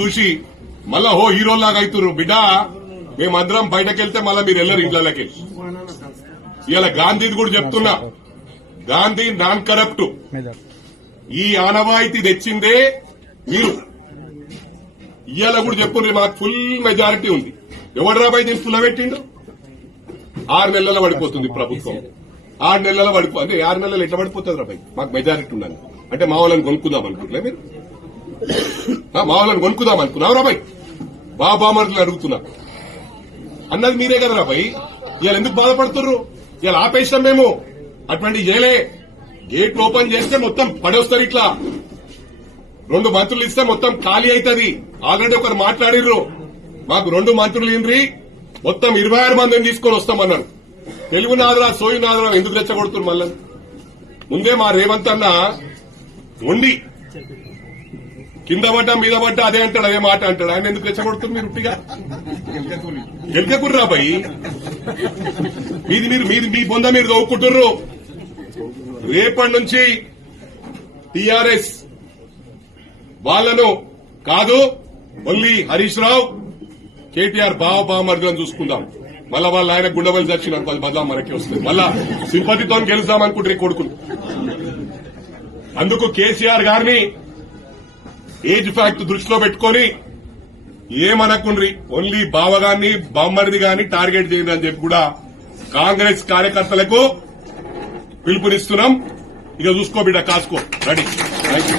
చూసి మళ్ళా హో హీరోలాగా అవుతున్నారు బిడ్డ. మేమందరం బయటకెళ్తే మళ్ళా మీరు వెళ్ళరు ఇళ్లకి. ఇవాళ గాంధీది కూడా చెప్తున్నా, గాంధీ నాన్ కరప్ట్. ఈ ఆనవాయితీ తెచ్చిందే మీరు. ఇవాళ కూడా చెప్పుండ్రి మాకు ఫుల్ మెజారిటీ ఉంది. ఎవడు రాబాయి దీన్ని పుల్లబెట్టిండు? 6 నెలల పడిపోతుంది ప్రభుత్వం. 6 నెలల అంటే 6 నెలలు ఎట్లా పడిపోతుంది రాబాయి? మాకు మెజారిటీ ఉండాలి అంటే మా వాళ్ళని కొనుక్కుందాం అనుకుంటున్నా మీరు? మా వాళ్ళని కొనుక్కుందాం అనుకున్నావు రాబాయి? బాబామర్లు అడుగుతున్నా అన్నది మీరే కదా రాబాయి. ఇవాళ ఎందుకు బాధపడుతున్నారు? ఇవాళ ఆపేసాం మేము. అటువంటి చేయలే. గేట్ ఓపెన్ చేస్తే మొత్తం పడేస్తారు. ఇట్లా 2 మంత్రులు ఇస్తే మొత్తం ఖాళీ అవుతుంది. ఆల్రెడీ ఒకరు మాట్లాడిర్రు, మాకు 2 మంత్రులు ఇండ్రి మొత్తం 26 మందిని తీసుకొని వస్తామన్నారు. తెలుగు నాదరా సోయి నాదరా ఎందుకు రెచ్చగొడుతున్నారు? మళ్ళీ ముందే మా రేవంత్ అన్న ఉండి కింద పడ్డా మీద పడ్డా అదే అంటాడు, అదే మాట అంటాడు. ఆయన ఎందుకు రెచ్చగొడుతున్నారు మీరు? ఉట్టిగా ఎల్కకుర్రా భయ్. మీది మీ బొంద మీరు దవ్వుకుంటుర్రు. రేపటి నుంచి టీఆర్ఎస్ వాళ్ళను కాదు, ఓన్లీ హరీష్ రావు కేటీఆర్ బావమర్దులను చూసుకుందాం. మళ్ళా వాళ్ళ ఆయన గుండెబలి చచ్చినారు, అది బదలా మనకి వస్తుంది. మళ్ళా సింపతితో గెలుద్దాం అనుకుంటారు కొడుకులు. అందుకు కేసీఆర్ గారిని ఏజ్ ఫ్యాక్ట్ దృష్టిలో పెట్టుకుని ఏమనకుండ్రి, ఓన్లీ బావగాన్ని బామ్మర్ది గాని టార్గెట్ చేయండి అని చెప్పి కూడా కాంగ్రెస్ కార్యకర్తలకు పిలుపునిస్తున్నాం. ఇక చూసుకో బిడ్డ, కాసుకో. రెడీ. Thank you.